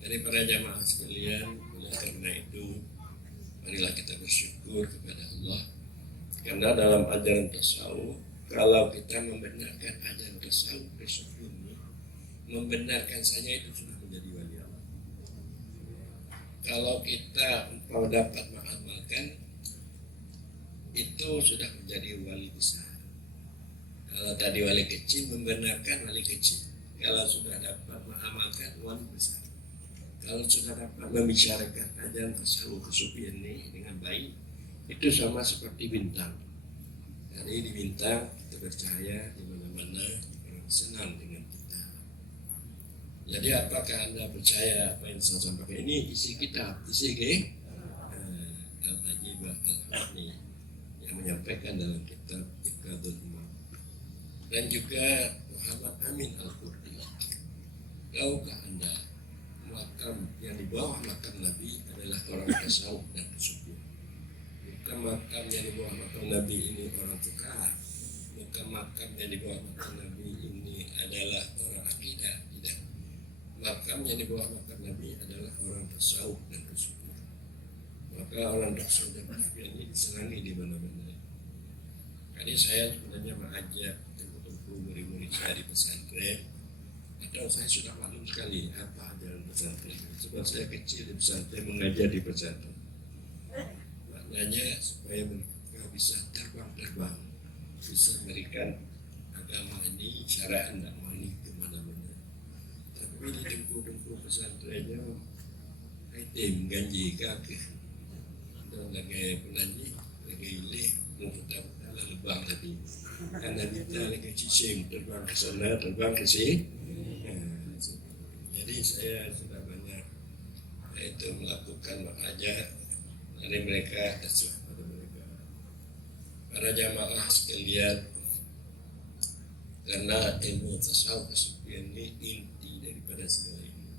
Dari para jamaah sekalian, oleh karena itu marilah kita bersyukur kepada Allah. Karena dalam ajaran tasawuf, kalau kita membenarkan ajaran tasawuf besok ini, membenarkan saja itu sudah menjadi wali Allah. Kalau kita mau dapat mengamalkan, itu sudah menjadi wali besar. Kalau tadi wali kecil, membenarkan wali kecil. Kalau sudah dapat mengamalkan, wali besar. Kalau sudah dapat membicarakan ajaran tasawuf kesufian ini dengan baik, itu sama seperti bintang. Jadi di bintang kita bercahaya di mana-mana, orang senang dengan kita. Jadi apakah Anda percaya apa yang saya sampaikan ini isi kitab, isi Al-Ajibah Al-Hamni yang menyampaikan dalam kitab Iqadul Imam dan juga Muhammad Amin Al-Qurdi. Tahukah Anda makam yang di bawah makam Nabi adalah orang tasawuf dan kesufian? Bukan makam yang di bawah makam Nabi ini orang fuqaha. Bukan makam yang di bawah makam Nabi ini adalah orang akidah. Tidak. Makam yang di bawah makam Nabi adalah orang tasawuf dan kesufian. Maka orang tasawuf dan kesufian ini disenangi di mana-mana. Jadi saya sebenarnya mengajak tengku-tengku murid-murid saya di pesantren. Atau saya sudah maklum sekali apa ajaran pesantren. Sebab saya kecil di pesantren, mengajar di pesantren. Maknanya supaya mereka bisa terbang, bisa memberikan agama ini, syariat dakwah ini kemana-mana. Tapi di dengku-dengku pesantrennya, itu ganji kakek. Dan lagi penanji, lagi ilih, mau putar-putar lebang tadi. Karena kita lagi cicing, terbang ke sana, terbang ke sini. Jadi saya sudah banyak itu melakukan mengajar dari mereka terserah pada mereka. Para jamaah sekalian, karena ilmu tasawuf kesufian ini inti daripada segala ini.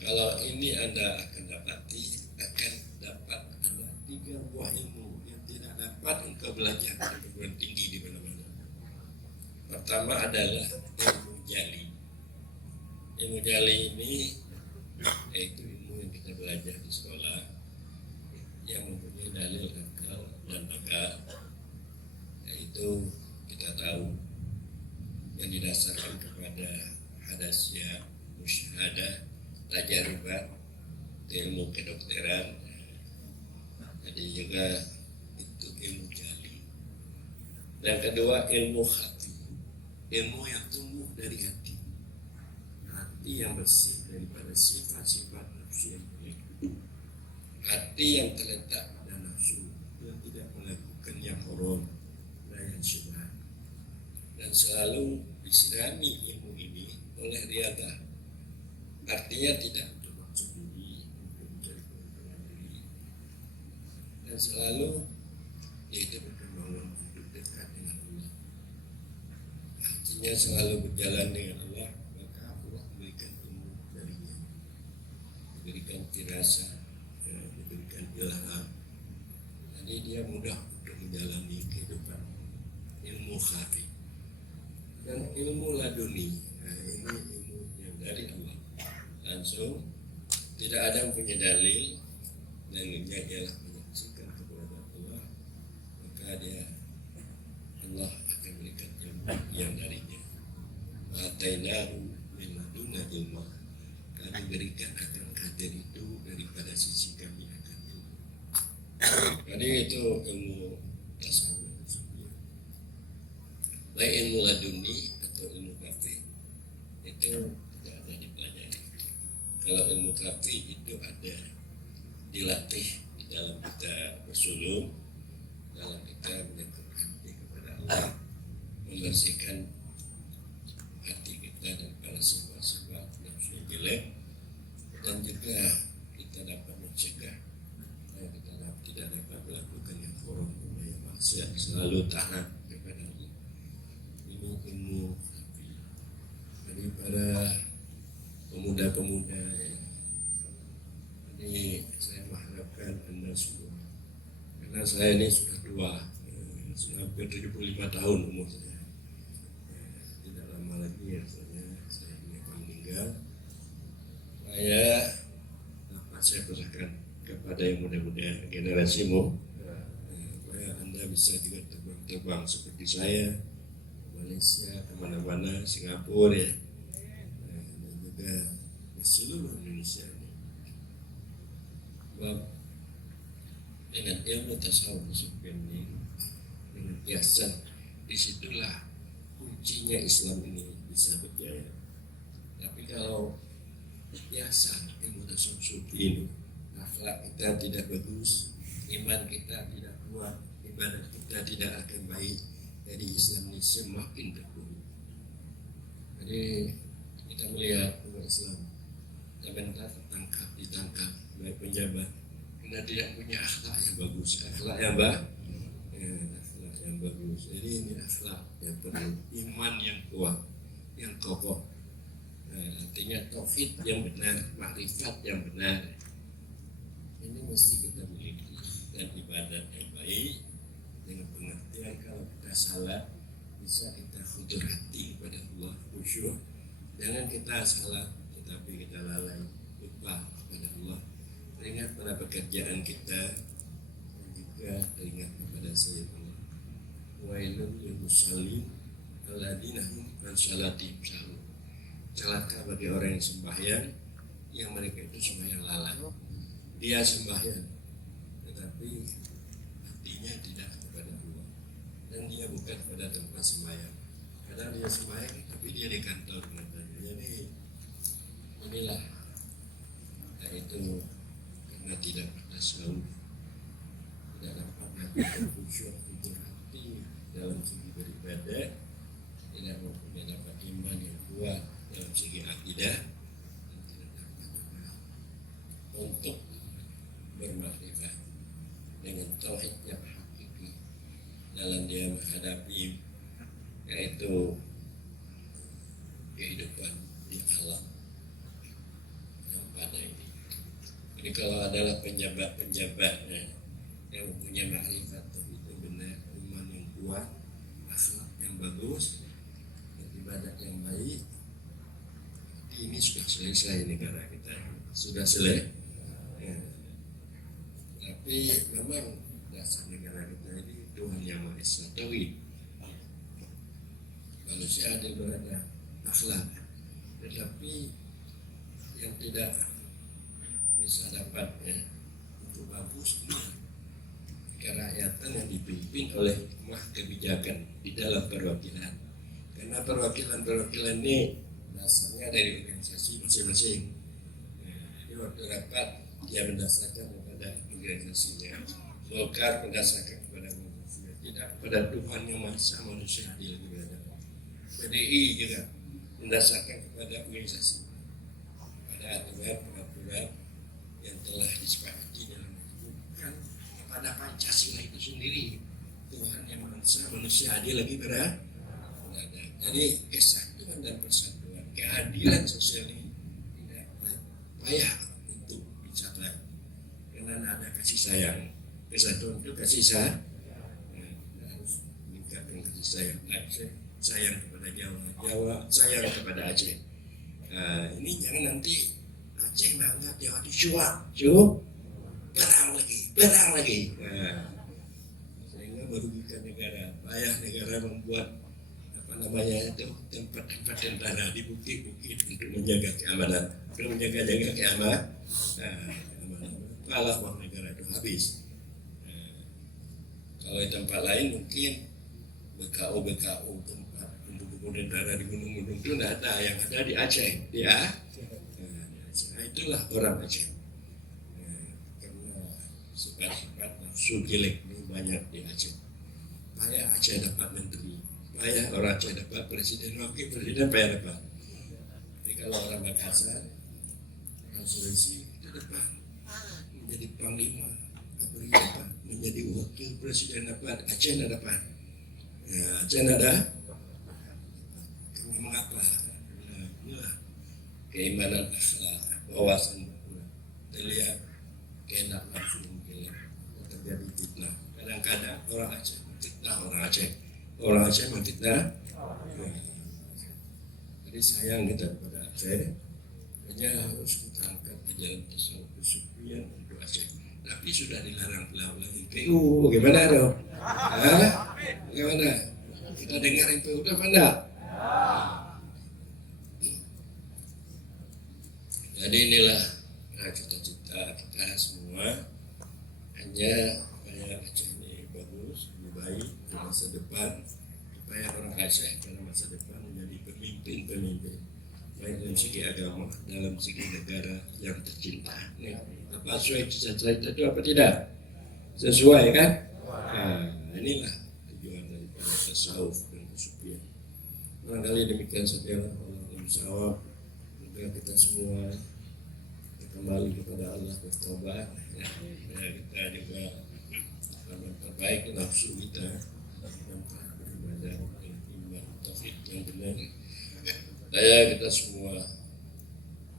Kalau ini Anda akan dapati, akan dapat Anda 3 buah ilmu yang tidak dapat engkau belajar di perguruan tinggi di mana-mana. Pertama adalah ilmu jali. Ilmu jali ini yaitu ilmu yang kita belajar di sekolah yang mempunyai dalil akal dan akal, yaitu kita tahu yang didasarkan kepada hadasnya musyahadah, tajarubat, ilmu kedokteran. Jadi juga itu ilmu jali. Dan kedua ilmu hati, ilmu yang tumbuh dari hati yang bersih daripada sifat-sifat nafsu yang jelek, hati yang terletak pada nafsu yang tidak melakukan yang haram dan yang syubhat, dan selalu diserami ilmu ini oleh riadah, artinya tidak untuk maksud diri, untuk mencari keuntungan diri, dan selalu yaitu berkembangan untuk dekat dengan Allah, artinya selalu berjalan dengan Allah. Diberikan firasat, diberikan ilham. Jadi dia mudah untuk menjalani kehidupan. Ilmu khafi dan ilmu laduni. Ini ilmu yang dari Allah langsung, tidak ada yang punya dalil dan dia ialah menyaksikan kepada Allah, maka dia Allah akan berikan ilmu yang darinya. Atainahu min ladunna ilma, kami berikan akan kader itu daripada sisi kami akan ilmu. Jadi itu ilmu tasawuf. Baik ilmu laduni atau ilmu kafi itu tidak ada dipelajari. Kalau ilmu kafi itu ada dilatih di dalam kita bersuluk, dalam kita menyentuh hati kepada Allah, membersihkan hati kita daripada sifat-sifat nafsu yang jelek, dan juga kita dapat mencegah kita tidak dapat melakukan yang haram dan yang maksiat, selalu taat kepada Allah. Ini ilmu daripada pemuda-pemuda ya. Ini saya mengharapkan Anda semua, karena saya ini sudah tua, sudah hampir 75 tahun umur saya. Tidak lama lagi rasanya saya ini akan meninggal. Saya saya pesankan kepada yang muda-muda generasimu, supaya Anda bisa juga terbang-terbang seperti saya, Malaysia, kemana-mana, Singapura ya, dan juga di seluruh Indonesia ini. Sebab dengan ilmu tasawuf ini, dengan kiasan, disitulah kuncinya Islam ini bisa berjaya. Tapi kalau biasa ilmu tasawuf ini akhlak kita tidak bagus, iman kita tidak kuat, ibadah kita tidak akan baik, jadi Islam ini semakin terpuruk. Jadi kita melihat umat Islam sebentar ditangkap oleh penjabat karena tidak punya akhlak yang bagus, akhlak yang bagus. Jadi ini akhlak yang perlu, iman yang kuat, yang kokoh. Artinya tauhid yang benar, makrifat yang benar, ini mesti kita miliki, dan ibadat yang baik dengan pengertian kalau kita salah bisa kita khudur hati kepada Allah, khusyuk. Jangan kita salah tetapi kita lalai, lupa kepada Allah, teringat pada pekerjaan kita, dan juga teringat kepada Sayyidina wailun lil musallin alladzina hum an salatihim sahun. Celaka bagi orang yang sembahyang, yang mereka itu sembahyang lalai. Dia sembahyang tetapi hatinya tidak kepada Allah, dan dia bukan pada tempat sembahyang. Kadang dia sembahyang tapi dia di kantor. Jadi inilah, yaitu karena tidak bertasawuf, tidak dapat melakukan khusyuk untuk hati dalam segi beribadah, tidak mempunyai dapat iman yang kuat dalam segi akidah, dan tidak dapat untuk bermakrifat dengan tauhid yang hakiki dalam dia menghadapi, yaitu kehidupan di alam yang pada ini. Jadi kalau adalah penjabat-penjabatnya yang mempunyai makrifat tauhid yang benar, iman yang kuat, akhlak yang bagus, ibadat yang baik, ini sudah selesai negara kita, sudah selesai. Tapi memang dasar negara kita ini Tuhan yang Maha Esa, tauhid. Manusia ada berada akhlak, tetapi yang tidak bisa dapat untuk bagus kerakyatan yang dipimpin oleh hikmah kebijakan di dalam perwakilan. Karena perwakilan ini dasarnya dari organisasi masing-masing. Jadi waktu rapat dia mendasarkan kepada organisasinya. Golkar mendasarkan kepada organisasinya, tidak kepada Tuhan yang Maha Esa, manusia adil juga. PDI juga mendasarkan kepada organisasi, pada aturan-aturan yang telah disepakati dalam bukan kepada Pancasila itu sendiri. Tuhan yang Maha Esa, manusia adil lagi berada. Jadi kesatuan dan persatuan, keadilan sosial ini tidak payah untuk dicapai karena ada kasih sayang. Kesatuan itu kasih sayang, harus meningkatkan kasih sayang. Aceh sayang kepada Jawa sayang kepada Aceh. Ini jangan nanti Aceh menganggap Jawa itu perang lagi. Sehingga merugikan negara. Payah negara membuat itu tempat-tempat tentara di bukit-bukit untuk menjaga keamanan, untuk menjaga keamanan. Kalah uang negara itu habis. Kalau di tempat lain mungkin BKO tempat untuk tentara di gunung-gunung itu tidak ada, yang ada di Aceh, Nah, itulah orang Aceh. Karena sifat-sifat nafsu jelek ini banyak di Aceh. Payah Aceh dapat menteri, payah orang Aceh dapat presiden, wakil presiden payah dapat. Jadi kalau orang Makassar, orang Sulawesi itu dapat menjadi panglima, dapat menjadi wakil presiden dapat, Aceh tidak dapat. Aceh ada. Karena mengapa? Inilah keimanan akhlak, wawasan berkurang. Kita lihat keenak nafsu mungkin terjadi fitnah. Kadang-kadang orang Aceh fitnah orang Aceh memfitnah. Jadi sayang kita kepada Aceh. hanya harus kita angkat ajaran tasawuf kesufian untuk Aceh. Tapi sudah dilarang pelan-pelan MPU. Bagaimana dong? Bagaimana? Kita dengar MPU itu apa enggak? Jadi inilah cita-cita kita semua, hanya supaya Aceh ini bagus, lebih baik di masa depan, supaya orang Aceh pada masa depan menjadi pemimpin-pemimpin, baik dalam segi agama, dalam segi negara yang tercinta. Nih, apa sesuai cita-cita itu apa tidak? Sesuai kan? Nah, inilah tujuan daripada tasawuf dan kesufian. Barangkali demikian saja Allah sawab. Semoga kita semua kembali kepada Allah bertobat, ya, kita juga memperbaiki nafsu kita, beribadah dengan iman tauhid yang benar. Saya kita semua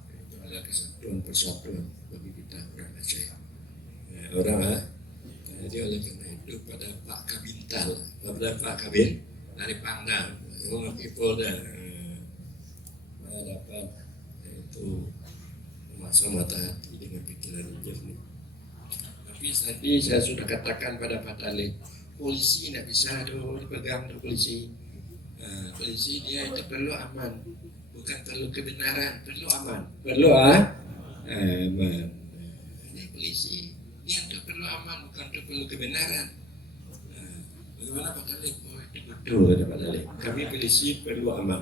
itu ada kesatuan persatuan bagi kita orang Aceh, ya, jadi oleh karena itu pada Pak Kabintal, pada Pak Kabin dari Pangdam, yang Polda dapat itu mata hati dengan pikiran yang jernih. Tapi tadi saya sudah katakan pada Pak Talib, polisi tidak bisa dipegang polisi. Polisi dia itu perlu aman, bukan perlu kebenaran, perlu aman. Perlu aman. Ini polisi, dia untuk perlu aman, bukan untuk perlu kebenaran. Bagaimana Pak Talib? Oh itu betul kata Pak Talib. Kami polisi perlu aman.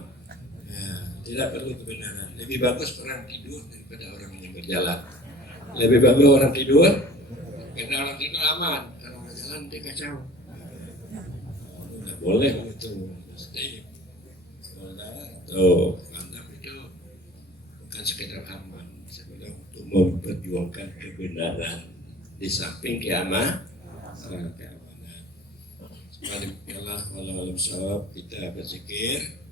Tidak perlu kebenaran. Lebih bagus orang tidur daripada orang yang berjalan. Lebih bagus orang tidur karena orang tidur aman. Orang berjalan dia kacau. Tidak boleh begitu. Mesti Pangdam itu bukan sekedar aman, sekedar untuk memperjuangkan kebenaran di samping keamanan. Demikianlah walau sawab kita berzikir.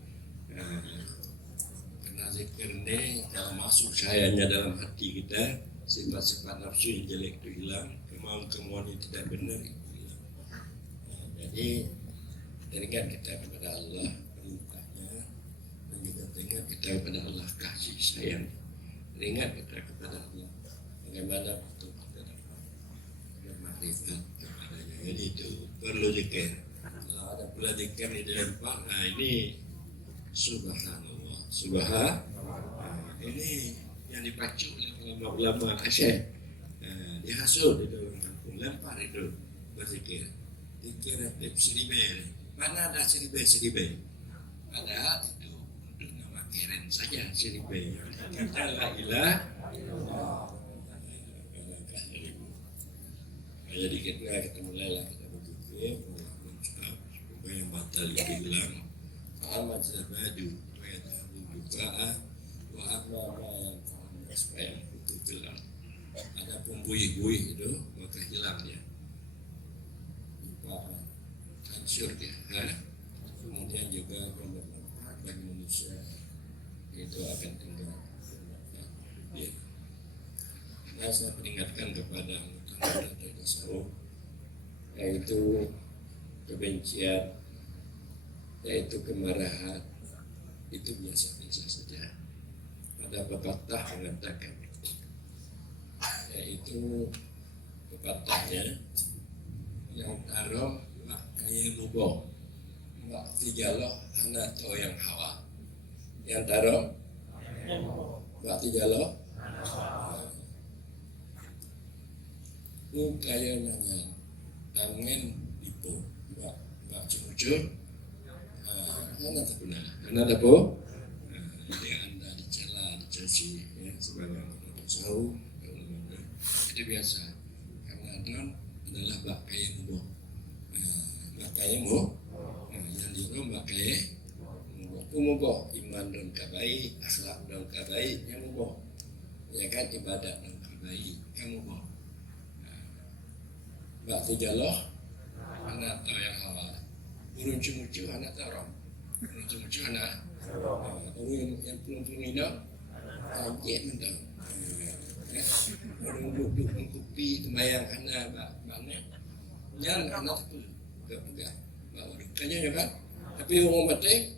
Zikir ini kalau masuk sayanya dalam hati kita, sifat-sifat nafsu yang jelek itu hilang, kemauan-kemauan yang tidak benar itu hilang. Jadi teringat kita kepada Allah perintahnya, dan juga teringat kita kepada Allah kasih sayang. Teringat kita kepada Allah bagaimana untuk kita dapat bermakrifat kepadanya. Jadi itu perlu zikir. Kalau ada pula zikir di dalam Pak, nah ini subhanallah. Ini yang dipacu oleh ulama Aceh, dihasut itu orang kampung, lempar itu berzikir, zikir seribe. Mana ada seribe? Padahal itu untuk nama keren saja seribe. Kata la ilaha illallah. Jadi kita mulailah kita berzikir, semoga yang batal hilang, amat zabadu. Wa amma ma supaya itu hilang. Ada pembuih-buih itu maka hilang dia, hancur dia. Kemudian juga bermanfaat bagi manusia itu akan tinggal. Nah, saya peringatkan kepada anggota tasawuf, yaitu kebencian, yaitu kemarahan, itu biasa-biasa saja. Ada pepatah mengatakan, yaitu pepatahnya yang taruh mak kaya luboh, mak tijaloh anak to yang hawa. Yang taruh mak tijaloh ku kaya nanya tangan ibu mak cemucur anak tak benar. Anda apa? Yang Anda dicela, dicaci, ya, sebagai orang tasawuf, itu biasa. Karena Ramadan adalah bakai mubuh. Bakai mubuh, yang diurut bakai mubuh. Iman dan kabai, akhlak dan kabai, yang mubuh. Ya kan, ibadat dan kabai, yang mubuh. Bak tijalah, anak tahu yang awal. Urun cumucu, anak tahu orang. Macam mana? Orang yang belum minum, anjek mentah. Orang duduk mengkupi temayang anak mana? Jangan anak tu pegang. Bawa kanya kan? Tapi orang mati,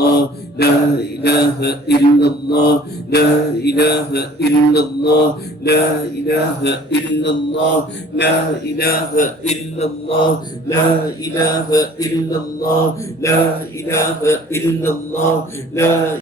الله لا إله إلا الله لا إله إلا الله لا إله إلا الله لا إله إلا الله لا إله إلا الله لا إله إلا الله لا